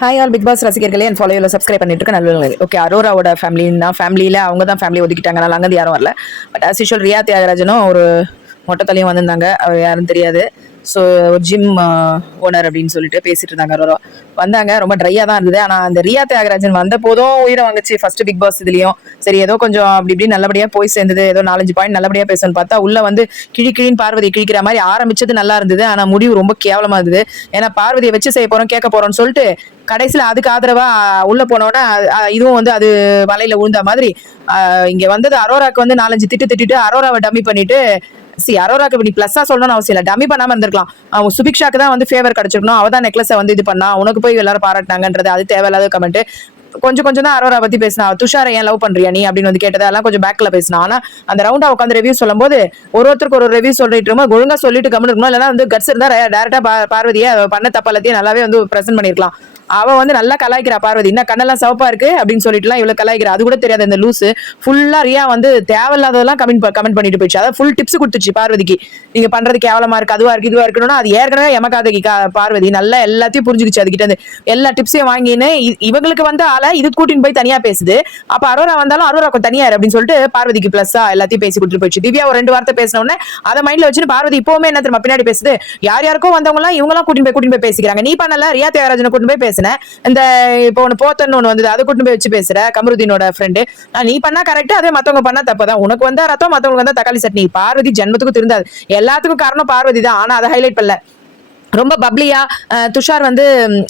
Hi all big pass ரசிகர்களே என் ஃபாலோவில் subscribe பண்ணிட்டு இருக்க நல்ல ஓகே. அரோராவோட ஃபேமிலியில் அவங்க தான் ஃபேமிலி ஒதுக்கிட்டாங்க. நான் அங்கேருந்து யாரும் வரல. பட் ஆஸ் யூஷுவல் ரியா தியாகராஜனும் ஒரு மொட்டை தலையும் வந்திருந்தாங்க. அவர் யாருன்னு தெரியாது. ஸோ ஒரு ஜிம் ஓனர் அப்படின்னு சொல்லிட்டு பேசிட்டு இருந்தாங்க. அரோரா வந்தாங்க. ரொம்ப ட்ரையாக தான் இருந்தது. ஆனால் அந்த ரியா தியாகராஜன் வந்த போதும் உயிரை வாங்குச்சு ஃபர்ஸ்ட் பிக் பாஸ் இதுலையும். சரி ஏதோ கொஞ்சம் அப்படி இப்படி நல்லபடியாக போய் சேர்ந்தது. ஏதோ 4-5 பாயிண்ட் நல்லபடியாக பேசணும்னு பார்த்தா உள்ள வந்து கிழின்னு பார்வதி கிழிக்கிற மாதிரி ஆரம்பிச்சது நல்லா இருந்தது. ஆனால் முடிவு ரொம்ப கேவலமாக இருந்தது. ஏன்னா பார்வதியை வச்சு செய்ய போறோம் கேட்க போறோம்னு சொல்லிட்டு கடைசியில் அதுக்கு ஆதரவா உள்ள போனோட இதுவும் வந்து அது வலையில விழுந்த மாதிரி இங்க வந்தது. அரோராக்கு வந்து 4-5 திட்டிட்டு அரோராவை டம்மி பண்ணிட்டு அரோராக்கு நீ பிளஸ்ஸா சொல்லணும்னு அவசியம் இல்லை. டம்மி பண்ணாம இருந்திருக்கலாம். அவன் சுபிக்ஷாக்கு தான் வந்து ஃபேவர் கிடைச்சிருக்கணும். அவ தான் நெக்லஸை வந்து இது பண்ணா. உனக்கு போய் எல்லாரும் பாராட்டினாங்கன்றது அது தேவையில்லாத கமெண்ட். கொஞ்சம் தான் அரோரா பத்தி பேசினா. துஷாரை ஏன் லவ் பண்றியா நீ அப்படின்னு வந்து கேட்டது அதெல்லாம் கொஞ்சம் பேக்ல பேசினா. ஆனா அந்த ரவுண்டா உட்காந்து ரிவ்யூ சொல்லும் போது ஒருத்தருக்கு ஒரு ரிவ்யூ சொல்லிட்டு இருக்கோம். ஒழுங்கா சொல்லிட்டு கமெண்ட் இருக்கணும். இல்லைன்னா வந்து கட்ஸ் இருந்தா டேரக்டா பார்வதியை பண்ண தப்பாலத்தையும் நல்லாவே வந்து பிரசன்ட் பண்ணிருக்கலாம். அவ வந்து நல்லா கலாய்க்கிறா பார்வதி. இன்னும் கண்ணெல்லாம் சிவப்பா இருக்கு அப்படின்னு சொல்லிட்டுலாம் இவ்வளவு கலாய்க்கிறா. அது கூட தெரியாது இந்த லூசு. ஃபுல்லா ரியா வந்து தேவையில்லாததெல்லாம் கமெண்ட் பண்ணிட்டு போயிடுச்சு. அதாவது ஃபுல் டிப்ஸ் கொடுத்துச்சு பார்வதிக்கு. நீங்க பண்றது கேவலமா இருக்கு, அதுவா இருக்கு, இதுவா இருக்கணும்னா அது ஏற்கனவே எமக்காதகி பார்வதி நல்லா எல்லாத்தையும் புரிஞ்சுக்கிச்சு. அதுகிட்ட இருந்து எல்லா டிப்ஸையும் வாங்கின்னு இவங்களுக்கு வந்து ஆளை இது கூட்டின்னு போய் தனியா பேசுது. அப்ப அரோரா வந்தாலும் அரோரா தனியா அப்படின்னு சொல்லிட்டு பார்வதிக்கு பிளஸ்ஸா எல்லாத்தையும் பேசி கொடுத்துட்டு போயிடுச்சு. திவ்யா ஒரு 2 வார்த்தை பேசின உடனே அதை மைண்ட்ல வச்சுட்டு பார்வதி இப்பவுமே என்ன தெரியுமா பின்னாடி பேசுது. யாருக்கும் வந்தவங்க எல்லாம் இவங்க எல்லாம் கூட்டின்னு போய் பேசிக்கிறாங்க. நீ பண்ணல ரியா தியாகராஜனை கூட்டின்னு போய் பேசுன. இந்த இப்போ ஒன்னு போத்தன்னு ஒண்ணு வந்தது அதை கூட்டின்னு போய் வச்சு பேசுற கமருதீனோட ஃப்ரெண்டு. நீ பண்ணா கரெக்ட், அதே மத்தவங்க பண்ணா தப்புதான். உனக்கு வந்தா ரத்தம், மத்தவங்களுக்கு வந்தா தக்காளி சட்னி. பார்வதி ஜென்மத்துக்கும் திருந்தாது. எல்லாத்துக்கும் காரணம் பார்வதி தான். ஆனா அதை ஹைலைட் பண்ணல. ரொம்ப பப்ளியா துஷார் வந்து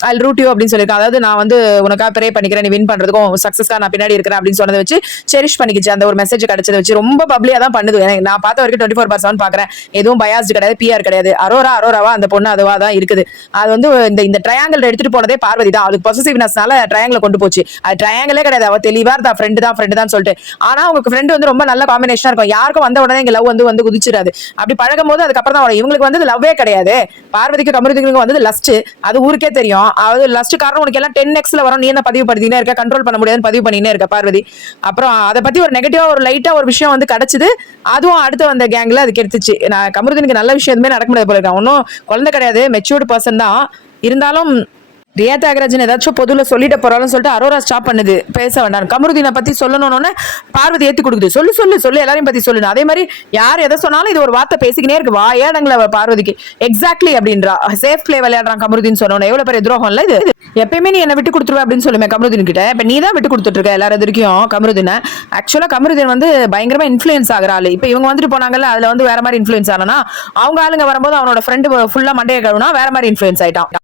ஐ ரூட் யூ அப்படின்னு சொல்லியிருக்கான். அதாவது நான் வந்து உனக்காக ப்ரே பண்ணிக்கிறேன், நீ வின் பண்றதுக்கும் சக்சஸ்க்கா நான் பின்னாடி இருக்கிறேன் அப்படின்னு சொன்னதை வச்சு செரிஷ் பண்ணிக்கிச்சு. அந்த ஒரு மெசேஜ் கிடைச்சதை வச்சு ரொம்ப பப்ளியா தான் பண்ணுது. நான் பார்த்த வரைக்கும் 24/7 பாக்குறேன். எதுவும் பயாஸ்டு கிடையாது, பிஆர் கிடையாது. அரோராவா அந்த பொண்ணு அதுவா தான் இருக்குது. அது வந்து இந்த ட்ரையாங்கிள் எடுத்துட்டு போனதே பார்வதி தான். அதுக்கு பொசசிவ்னஸ்னால ட்ரையாங்கிள் கொண்டு போச்சு. அது ட்ரையாங்கிளே கிடையாது. அவ தெளிவா இருந்தா ஃப்ரெண்டு தான் சொல்லிட்டு. ஆனா அவங்க ஃப்ரெண்டு வந்து ரொம்ப நல்ல காம்பினேஷனா இருக்கும். யாருக்கும் வந்த உடனே இங்க லவ் வந்து குதிச்சிடாது. அப்படி பழகும் போது அதுக்கப்புறம் தான் இவங்களுக்கு வந்து லவ்வே கிடையாது. பார்வதிக்கு கமருதீனுக்கு வந்து லஸ்ட். அது ஊருக்கே தெரியும். அது லஸ்ட் காரணம் உனக்கு எல்லாம் 10x வரும். நீ என்ன பதிவு படுத்தினே இருக்க, கண்ட்ரோல் பண்ண முடியாதுன்னு பதிவு பண்ணினே இருக்க பார்வதி. அப்புறம் அதை பத்தி ஒரு நெகட்டிவா ஒரு லைட்டா ஒரு விஷயம் வந்து கிடைச்சது. அதுவும் அடுத்து வந்த கேங்ல அது கெடுத்துச்சு. நான் கமருதீனுக்கு நல்ல விஷயம் எதுவுமே நடக்க முடியாது போல இருக்கேன். ஒன்னும் குழந்தை கிடையாது, மெச்சூர்டு பர்சன் தான். இருந்தாலும் ரியா தியாகராஜன் ஏதாச்சும் பொதுவில் சொல்லிட்டு போறாலும் சொல்லிட்டு அரோரா ஸ்டாப் பண்ணுது. பேச வேண்டாம். கமருதீனை பத்தி சொல்லணும்னு பார்வதி ஏத்தி கொடுக்குது. சொல்லு எல்லாரையும் பத்தி சொல்லு. அதே மாதிரி யார் எதை சொன்னாலும் இது ஒரு வார்த்தை பேசிக்கினே இருக்கு. ஏடங்கள பார்வதிக்கு எக்ஸாக்ட்லி அப்படின்றா. சேஃப் பிளே விளையாடுறான் கமருதீன் சொன்னோன்னு. எவ்வளவு பெரிய துரோகம் இல்ல இது. எப்பயுமே நீ என்ன விட்டு கொடுத்துருவ அப்படின்னு சொல்லுமே கமருதீன் கிட்ட. இப்ப நீ தான் விட்டு கொடுத்துட்டு இருக்க எல்லாரும் வரைக்கும் கமருதீனை. ஆக்சுவலா கமருதீன் வந்து பயங்கரமா இன்ஃபுளுன்ஸ் ஆகிற ஆளு. இப்ப இவங்க வந்துட்டு போனாங்கல்ல, அதுல வந்து வேற மாதிரி இன்ஃபுளுன்ஸ் ஆனா அவங்க ஆளுங்க வரும்போது அவனோட ஃப்ரெண்டு ஃபுல்லா மண்டையை கழுவுனா வேற மாதிரி இன்ஃபுளுன்ஸ் ஆயிட்டான்.